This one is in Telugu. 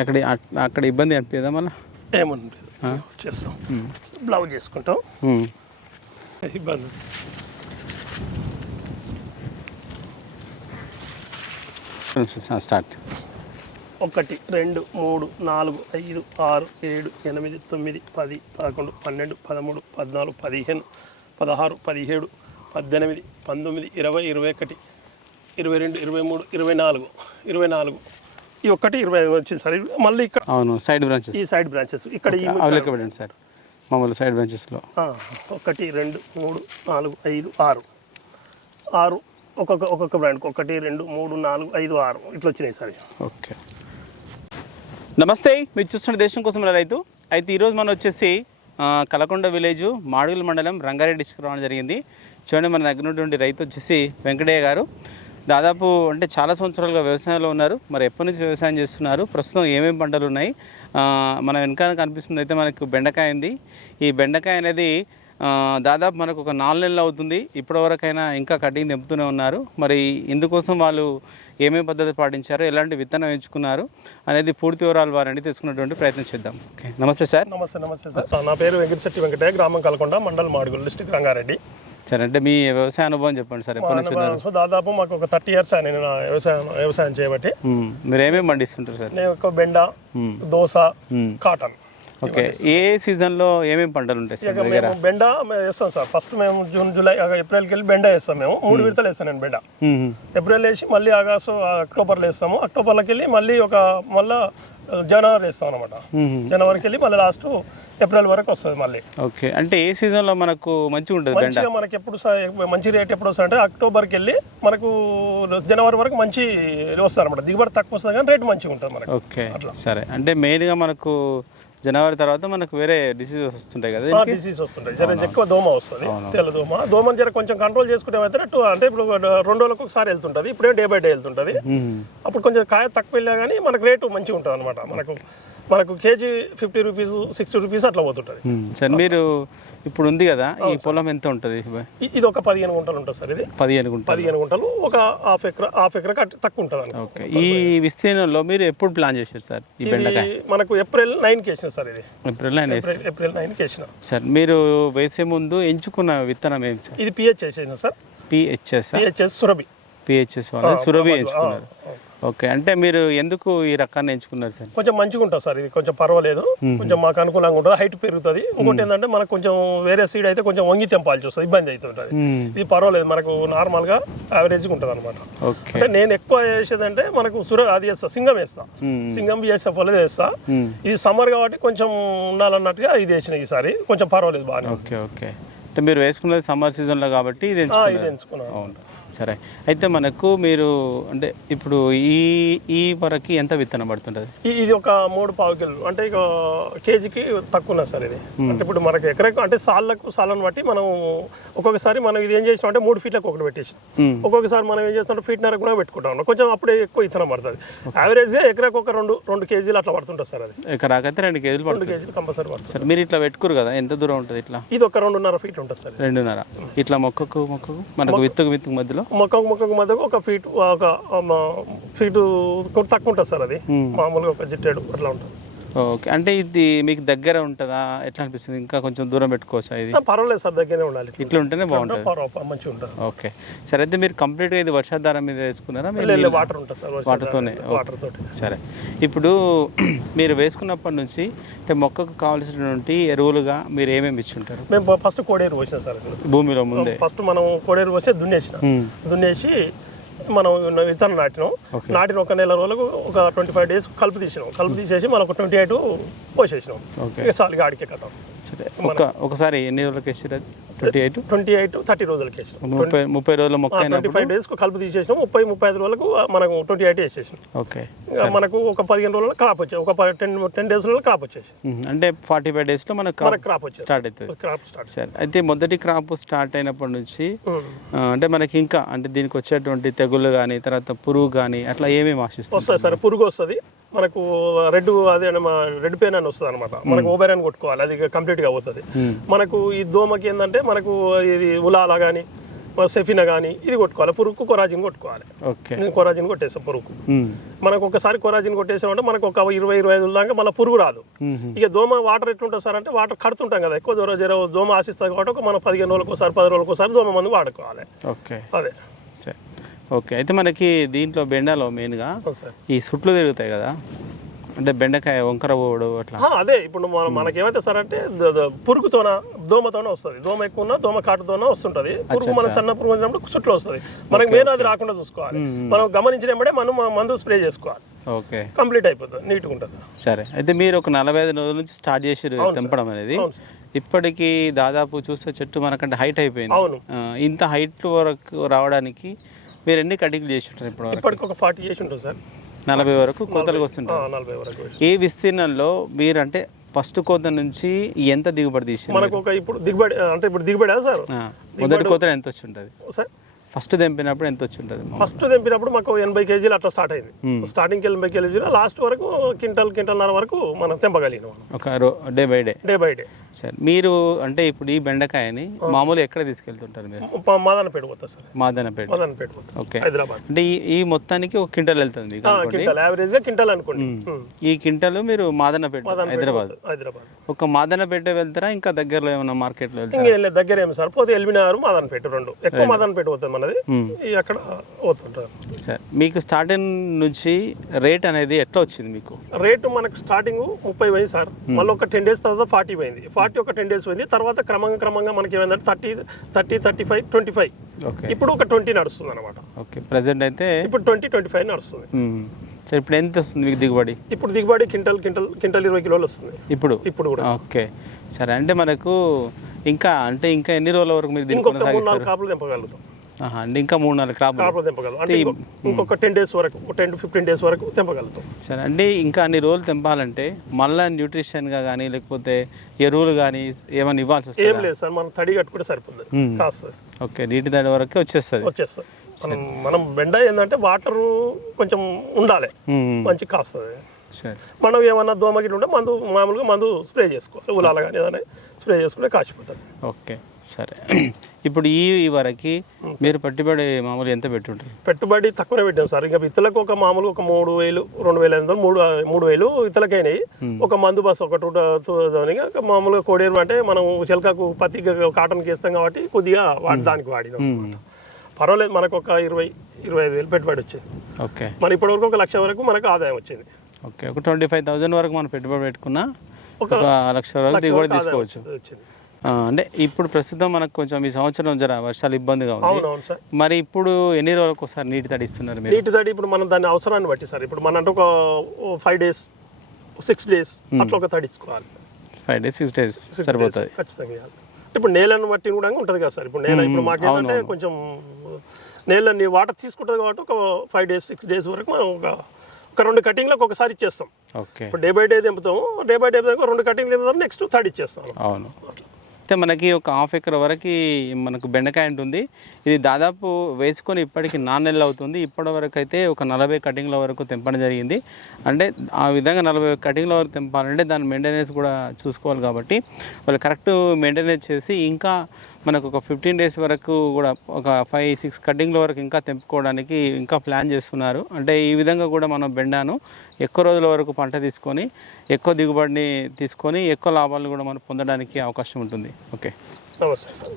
అక్కడ అక్కడ ఇబ్బంది అనిపించదా మళ్ళీ? ఏముంది చేస్తాం, బ్లౌజ్ చేసుకుంటాం, ఇబ్బంది. స్టార్ట్. 1 2 3 4 5 6 7 8 9 10 11 12 13 14 15 16 17 18 19 20 21 22 23 24 24 ఈ 1 20 వచ్చింది సార్. మళ్ళీ ఇక్కడ అవును సైడ్ బ్రాంచెస్, ఈ సైడ్ బ్రాంచెస్ ఇక్కడ అవైలబుల్ పెట్టండి సార్ మామూలు సైడ్ బ్రాంచెస్లో. 1 2 3 4 5 6 6 ఒక్కొక్క బ్రాండ్కి 1 2 3 4 5 6 ఇట్లా వచ్చినాయి సార్. ఓకే, నమస్తే, మీరు చూస్తున్న దేశం కోసం రైతు. అయితే ఈరోజు మనం వచ్చేసి కలకొండ విలేజ్ మాడుగుల మండలం రంగారెడ్డి డిస్ట్రిక్ట్ రావడం జరిగింది. చూడండి, మన దగ్గర ఉన్నటువంటి రైతు వచ్చేసి వెంకటయ్య గారు. దాదాపు అంటే చాలా సంవత్సరాలుగా వ్యవసాయంలో ఉన్నారు. మరి ఎప్పటి నుంచి వ్యవసాయం చేస్తున్నారు, ప్రస్తుతం ఏమేమి పంటలు ఉన్నాయి, మన వెనకాల కనిపిస్తుంది అయితే మనకు బెండకాయ ఉంది. ఈ బెండకాయ అనేది దాదాపు మనకు ఒక 4 నెలలు అవుతుంది. ఇప్పటివరకైనా ఇంకా కటింగ్ తెంపుతూనే ఉన్నారు. మరి ఇందుకోసం వాళ్ళు ఏమేమి పద్ధతి పాటించారు, ఎలాంటి విత్తనం ఎంచుకున్నారు అనేది పూర్తి వివరాలు వారండి తీసుకున్నటువంటి ప్రయత్నం చేద్దాం. ఓకే, నమస్తే సార్. నమస్తే సార్. నా పేరు వెంకటశెట్టి వెంకటయ్య, గ్రామం కలకొండ, మండలం మాడుగుల, డిస్ట్రిక్ట్ రంగారెడ్డి. సరే, అంటే మీ వ్యవసాయ అనుభవం చెప్పండి సార్. ఎప్పటి నుంచి? దాదాపు మాకు ఒక 30 years నేను వ్యవసాయం చేయబట్టి. మీరు ఏమేమి పండిస్తుంటారు సార్? నేను ఒక బెండ, దోస, కాటన్. ఓకే, ఏ సీజన్లో ఏమేమి పంటలు ఉంటాయి సార్? మేము బెండ వేస్తాం సార్. ఫస్ట్ మేము జూన్ జూలై ఏప్రిల్కి వెళ్ళి బెండ వేస్తాం. మేము 3 విడతలు వేస్తాను నేను బెండ. ఏప్రిల్ వేసి మళ్ళీ ఆగస్టు అక్టోబర్లో వేస్తాము. అక్టోబర్లోకి వెళ్ళి మళ్ళీ మళ్ళీ జనవరి వేస్తాం అనమాట. జనవరికి వెళ్ళి మళ్ళీ లాస్ట్ ఏప్రిల్ వరకు వస్తుంది మళ్ళీ. ఓకే, అంటే ఏ సీజన్లో మనకు మంచిగా ఉంటుంది బెండ? మనకి ఎప్పుడు మంచి రేట్ ఎప్పుడు వస్తుంది అంటే అక్టోబర్కి వెళ్ళి మనకు జనవరి వరకు మంచి వస్తుంది అనమాట. దిగుబడి తక్కువ వస్తుంది కానీ రేట్ మంచిగా ఉంటుంది మనకి. ఓకే, సరే. అంటే మెయిన్గా మనకు జనవరి తర్వాత మనకు వేరే డిసీజెస్ వస్తుంటాయి కదా? డిసీజ్ వస్తుంటాయి, జర ఎక్కువ దోమ వస్తుంది, తెల్ల దోమని జర కొంచెం కంట్రోల్ చేసుకుంటే అంటే ఇప్పుడు 2 రోజులకు ఒకసారి వెళ్తుంటుంది. ఇప్పుడే డే బై డే వెళ్తుంటుంది. అప్పుడు కొంచెం కాయ తక్కువ వెళ్ళినా కానీ మనకు రేటు మంచిగా ఉంటుంది అనమాట. మనకు కేజీ 50 రూపీస్ 60 రూపీస్ అట్లా పోతుంటుంది. సార్, మీరు ఇప్పుడు ఉంది కదా, ఈ పొలం ఎంత ఉంటుంది? ఇది ఒక 15 గుంటలు ఉంటుంది సార్. ఇది 15 గుంటలు, ఒక హాఫ్ ఎకర్ తక్కువ ఉంటుంది. ఓకే, ఈ విస్తీర్ణంలో మీరు ఎప్పుడు ప్లాన్ చేశారు సార్ ఈ బెండకాయ? మనకు ఏప్రిల్ 9కి వేసిన సార్. ఇది ఏప్రిల్ 9కి వేసిన సార్. మీరు వేసే ముందు ఎంచుకున్న విత్తనం ఏమి సార్? ఇది పిహెచ్ఎస్ వేసిన సార్. పిహెచ్ఎస్ సురభి. పిహెచ్ఎస్ వల్ల సురభి ఎంచుకున్నారు. ఓకే, అంటే మీరు ఎందుకు ఈ రకాన్ని ఎంచుకున్నారు సార్? కొంచెం మంచిగా ఉంటుంది సార్. ఇది కొంచెం పర్వాలేదు, కొంచెం మాకు అనుకూలంగా ఉంటుంది, హైట్ పెరుగుతుంది. ఇంకోటి ఏంటంటే మనకు కొంచెం వేరే సీడ్ అయితే కొంచెం వంగి తెంపాల్సి వస్తుంది, ఇబ్బంది అవుతుంటుంది. ఇది పర్వాలేదు, మనకు నార్మల్ గా యావరేజ్ ఉంటుంది అనమాట. అంటే నేను ఎక్కువ వేసేదంటే మనకు అది వేస్తా, సింగం వేస్తా. సింగం బిఎస్ఎఫ్ వాళ్ళది వేస్తా. ఇది సమ్మర్ కాబట్టి కొంచెం ఉండాలన్నట్టుగా ఇది వేసిన ఈసారి కొంచెం పర్వాలేదు బాగా. ఓకే ఓకే, అంటే మీరు వేసుకున్నది సమ్మర్ సీజన్లో కాబట్టి ఇది ఎంచుకున్నారు. అవును, సరే. అయితే మనకు మీరు అంటే ఇప్పుడు ఈ వరకు ఎంత విత్తనం పడుతుంటుంది? ఇది ఒక 3 కిలోలు, అంటే ఇక కేజీకి తక్కువ ఉన్నది సార్. ఇది అంటే ఇప్పుడు మనకి ఎకరకు అంటే సాళ్ళను బట్టి మనం ఒక్కొక్కసారి మనం ఇది ఏం చేసినాం అంటే 3 ఫీట్లకు ఒకటి పెట్టేసి, ఒక్కొక్కసారి మనం ఏం చేస్తాం 1.5 ఫీట్ కూడా పెట్టుకుంటాం. కొంచెం అప్పుడే ఎక్కువ విత్తనం పడుతుంది. యావరేజ్ ఎకరకు ఒక 2 కేజీలు అట్లా పడుతుంటుంది సార్. అది ఎకరాకైతే 2 కేజీలు 2 కేజీలు కంపల్సరీ పడుతుంది సార్. మీరు ఇట్లా పెట్టుకోరు కదా, ఎంత దూరం ఉంటుంది ఇట్లా? ఇది ఒక 2.5 ఫీట్ ఉంటుంది సార్. 2.5 ఇట్లా మొక్కకు మనకు విత్తుకు మధ్యలో మొక్కకు మధ్య ఒక ఫీట్ తక్కువ ఉంటుంది సార్. అది మామూలుగా ఒక జిట్టేడు అట్లా ఉంటుంది. ఓకే, అంటే ఇది మీకు దగ్గర ఉంటుందా, ఎట్లా అనిపిస్తుంది? ఇంకా కొంచెం దూరం పెట్టుకోవచ్చా? ఇది పర్వాలేదు సార్, దగ్గరనే ఉండాలి. ఇట్లా ఉంటేనే బాగుంటుంది, మంచిగా ఉంటుంది. ఓకే, సరే. అయితే మీరు కంప్లీట్గా ఇది వర్షాధారం మీద వేసుకున్నారా? వాటర్ ఉంటుంది సార్, వాటర్తోనే. సరే, ఇప్పుడు మీరు వేసుకున్నప్పటి నుంచి అంటే మొక్కకు కావాల్సినటువంటి ఎరువులుగా మీరు ఏమేమి ఇచ్చుంటారు? మేము ఫస్ట్ కోడేరు పోసిన సార్. భూమిలో ముందే ఫస్ట్ మనం కోడేరు పోసి దున్నేసి మనం విత్తనం నాటిన 1 నెల రోజులకు ఒక 25 days కలుపు తీసేసి మనం ఒక 28 పోసేసినాం. చాలు గాడికి కట్టాం. సరే, ఒకసారి ఎన్ని రోజులకి వేసారు? 30 రోజులకి వేసినాం. 30 రోజుల మొక్క 25 days కలుపు తీసేసినాం. 35 రోజులకు మనకు 28 వేసేసినాం. ఓకే, మనకు ఒక 15 రోజుల క్రాప్ వచ్చేది, ఒక 10 days క్రాప్ వచ్చేసి, అంటే 45 days లో మనకు క్రాప్ వచ్చేది, స్టార్ట్ అవుతుంది. సరే, అయితే మొదటి క్రాప్ స్టార్ట్ అయినప్పటి నుంచి అంటే మనకి ఇంకా అంటే దీనికి వచ్చేటువంటి తెగుళ్ళు కానీ తర్వాత పురుగు కానీ అట్లా ఏమేమి ఆశిస్తాయి? వస్తాయి సార్. పురుగు వస్తుంది మనకు, రెడ్ పెయిన్ అని వస్తుంది అనమాట. మనకు ఓబెరాన్ కొట్టుకోవాలి, అది కంప్లీట్ గా అవుతుంది. మనకు ఈ దోమకి ఏంటంటే మనకు ఇది ఉలాలా కానీ సెఫినా కానీ ఇది కొట్టుకోవాలి, పురుగుకు కొరాజిన్ కొట్టుకోవాలి. ఓకే, నేను కొరాజిన్ కొట్టేస్తాం పురుగుకు. మనకు ఒకసారి కొరాజిన్ కొట్టేసామంటే మనకు ఒక 20-25 దాకా మళ్ళీ పురుగు రాదు. ఇక దోమ వాటర్ ఎట్లుంటుంది సార్ అంటే వాటర్ కడుతుంటాం కదా, ఎక్కువ దోమ ఆశిస్తుంది కాబట్టి ఒక మనం 15 రోజులకు ఒకసారి 10 రోజులకు ఒకసారి దోమ మందు వాడుకోవాలి. ఓకే, అదే సరే. ఓకే, అయితే మనకి దీంట్లో బెండలో మెయిన్గా ఈ సుట్లు తిరుగుతాయి కదా, అంటే బెండకాయ వంకర పోవడం అట్లా. అదే ఇప్పుడు మనకేమైతే సార్ అంటే పురుగుతోన దోమతోనే వస్తుంది. దోమ ఎక్కువ ఉన్నా దోమ కాటుతోనే వస్తుంటది. పురుగు మనం చిన్న పురుగు వచ్చినప్పుడు చుట్టూ వస్తుంది. మనకి మెయిన్ అది రాకుండా చూసుకోవాలి. మనం గమనించినప్పుడే మనం మందు స్ప్రే చేసుకోవాలి. ఓకే, కంప్లీట్ అయిపోతుంది, నీట్గా ఉంటుంది. సరే, అయితే మీరు ఒక 45 రోజుల నుంచి స్టార్ట్ చేసి తెంపడం అనేది ఇప్పటికి దాదాపు చూస్తే చెట్టు మనకంటే హైట్ అయిపోయింది. అవును, ఇంత హైట్ వరకు రావడానికి మీరు ఎన్ని కటింగ్లు చేసి ఉంటారు? ఇప్పటికి ఒక 40 చేసి ఉంటుంది సార్. 40 వరకు కోతలకు వస్తుంటారు. 40 వరకు. ఈ విస్తీర్ణంలో మీరు అంటే ఫస్ట్ కోత నుంచి ఎంత దిగుబడి తీసి మనకు ఒక ఇప్పుడు దిగుబడి అంటే ఇప్పుడు దిగుబడి సార్ మొదటి కోత ఎంత వచ్చి ఉంటుంది సార్? ఫస్ట్ తెంపినప్పుడు ఎంత వచ్చి ఉంటుంది? ఫస్ట్ తెంపినప్పుడు మాకు 80 కేజీలు అట్లా స్టార్ట్ అయింది. స్టార్టింగ్ 80 కేజీలు, లాస్ట్ వరకు క్వింటల్న్నర వరకు మనం తెంపగలిగినాం ఒక డే బై డే. సరే, మీరు అంటే ఇప్పుడు ఈ బెండకాయని మామూలు ఎక్కడ తీసుకెళ్తుంటారు మీరు? మాదనపేట పోతా సార్. మాదనపేట. ఓకే, హైదరాబాద్. అంటే ఈ మొత్తానికి ఒక క్వింటల్ వెళ్తుంది, యావరేజ్ గా క్వింటల్ అనుకోండి. ఈ క్వింటల్ మీరు మాదనపేట హైదరాబాద్. ఒక మాదనపేట వెళ్తారా, ఇంకా దగ్గరలో ఏమైనా మార్కెట్ లో వెళ్తారా? దగ్గర ఏమి సార్, పోతే ఎల్బినగర్ మాదనపేట రెండు, ఎక్కువ మాదనపేట పోతుంది మనది, అక్కడ పోతుంటారు. సరే, మీకు స్టార్టింగ్ నుంచి రేట్ అనేది ఎట్లా వచ్చింది మీకు? రేటు మనకు స్టార్టింగ్ 30 పోయింది సార్, మళ్ళీ ఒక 10 days తర్వాత 40 పోయింది, 40 ఒక 10 days పోయింది, తర్వాత క్రమంగా మనకి ఏమైందంటే 30, 35, 25, ఇప్పుడు ఒక 20 నడుస్తుంది అనమాట. ఓకే, ప్రెసెంట్ అయితే ఇప్పుడు 25 నడుస్తుంది. సరే, ఇప్పుడు ఎంత వస్తుంది మీకు దిగుబడి? ఇప్పుడు దిగుబడి క్వింటల్ 20 కిలోలు వస్తుంది ఇప్పుడు కూడా. ఓకే, సరే. అంటే మనకు ఇంకా ఎన్ని రోజుల వరకు మీరు ఇంకొక 3-4 కాపులు తెంపగలుగుతాం. అంటే ఇంకా 3-4 క్రాప్లు తెంపగలుగుతాం. అంటే ఇంకొక 10 days వరకు, 10 to 15 days వరకు తెంపగలుగుతాం. సరే, అంటే ఇంకా అన్ని రోజులు తెంపాలంటే మళ్ళీ న్యూట్రిషన్గా కానీ లేకపోతే ఎరువులు కానీ ఏమైనా ఇవ్వాల్సి వస్తుంది? ఏం లేదు సార్, మనం తడి కట్టుకుంటే సరిపోతుంది, కాస్తుంది. ఓకే, నీటి తడి వరకు వచ్చేస్తుంది. మనం బెండ ఏంటంటే వాటర్ కొంచెం ఉండాలి, మంచి కాస్తుంది. మనం ఏమన్నా దోమ గిట్ల ఉంటే మామూలుగా మందు స్ప్రే చేసుకోవాలి, ఉలాల కానీ ఏదైనా స్ప్రే చేసుకుంటే కాచిపోతుంది. ఓకే, సరే. ఇప్పుడు ఈ వరకు మీరు పెట్టుబడి మామూలు ఎంత పెట్టుంటారు? పెట్టుబడి తక్కువనే పెట్టాం సార్. ఇంకా విత్తలకు ఒక మామూలు ఒక 3,000, 2,500, 3,000 విత్తలకైనాయి. ఒక మందు బస్ ఒక 2,000 మామూలుగా కోడేరు అంటే మనం చిలకకు పత్తి కాటన్కి వేస్తాం కాబట్టి కొద్దిగా దానికి వాడినాం. పర్వాలేదు, మనకు ఒక 20-25 పెట్టుబడి వచ్చింది. ఓకే, మన ఇప్పటివరకు 1,00,000 వరకు మనకు ఆదాయం వచ్చింది. ఓకే, ఒక 25,000 వరకు మనం పెట్టుబడి పెట్టుకున్నా ఒక 1,00,000 వరకు దిగుబడి తీసుకోవచ్చు. అంటే ఇప్పుడు ప్రస్తుతం మనకు కొంచెం ఈ సంవత్సరం జర వర్షాలు ఇబ్బందిగా ఉంది. మరి ఇప్పుడు ఎన్ని రోజులకు ఒకసారి నీటి తడి ఇస్తున్నారు? నీటి తడి ఇప్పుడు మనం దాని అవసరాన్ని బట్టి సార్, ఇప్పుడు మన అంటే ఒక 5 days, 6 days అట్లా ఒక తడి ఇసుకోవాలి. 5 days, 6 days సరిపోతుంది ఖచ్చితంగా. ఇప్పుడు నేలను బట్టి కూడా ఉంటుంది కదా సార్. ఇప్పుడు నేల ఇప్పుడు మాకేంటంటే కొంచెం నేలని వాటర్ తీసుకుంటుంది కాబట్టి ఒక 5 days, 6 days వరకు మనం ఒక 2 కటింగ్లకు ఒకసారి ఇచ్చేస్తాం. ఇప్పుడు డే బై డే తెంపుతాము, డే బై డే 2 కటింగ్ తెంపుతాం, నెక్స్ట్ తడి ఇచ్చేస్తాం. అవును. అయితే మనకి ఒక 1/2 acre వరకు మనకు బెండకాయ ఉంటుంది. ఇది దాదాపు వేసుకొని ఇప్పటికి 4 నెలలు అవుతుంది. ఇప్పటి వరకు అయితే ఒక 40 కటింగ్ల వరకు తెంపడం జరిగింది. అంటే ఆ విధంగా 40 కటింగ్ల వరకు తెంపాలంటే దాని మెయింటెనెన్స్ కూడా చూసుకోవాలి కాబట్టి వాళ్ళు కరెక్ట్ మెయింటెనెన్స్ చేసి ఇంకా మనకు ఒక 15 days వరకు కూడా ఒక 5-6 కటింగ్ల వరకు ఇంకా తెంపుకోవడానికి ఇంకా ప్లాన్ చేస్తున్నారు. అంటే ఈ విధంగా కూడా మనం బెండాను ఎక్కువ రోజుల వరకు పంట తీసుకొని ఎక్కువ దిగుబడిని తీసుకొని ఎక్కువ లాభాలను కూడా మనం పొందడానికి అవకాశం ఉంటుంది. ఓకే, నమస్తే సార్.